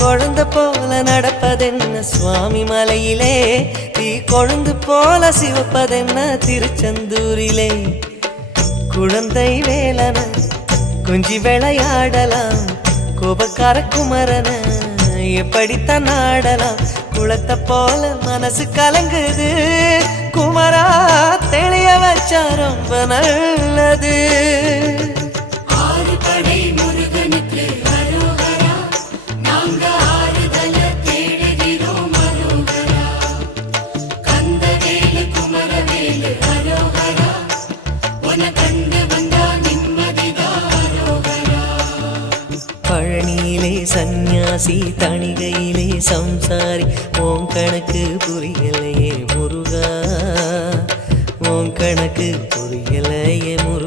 குழந்தை போல நடப்பதென்ன சுவாமி மலையிலே, தீ கொழுந்து போல சிவப்பதென்ன திருச்செந்தூரிலே. குழந்தை வேலன கொஞ்சி விளையாடலாம், கோபக்கார குமரன எப்படித்தான் ஆடலாம். குளத்தை போல மனசு கலங்குது, குமரா தெளிய வச்சா ரொம்ப நல்லது. பழனியிலே சந்நியாசி, தணிகையிலே சம்சாரி, ஓம் கணக்கு புரியலையே முருகா, ஓம் கணக்கு புரியலையே முருகா.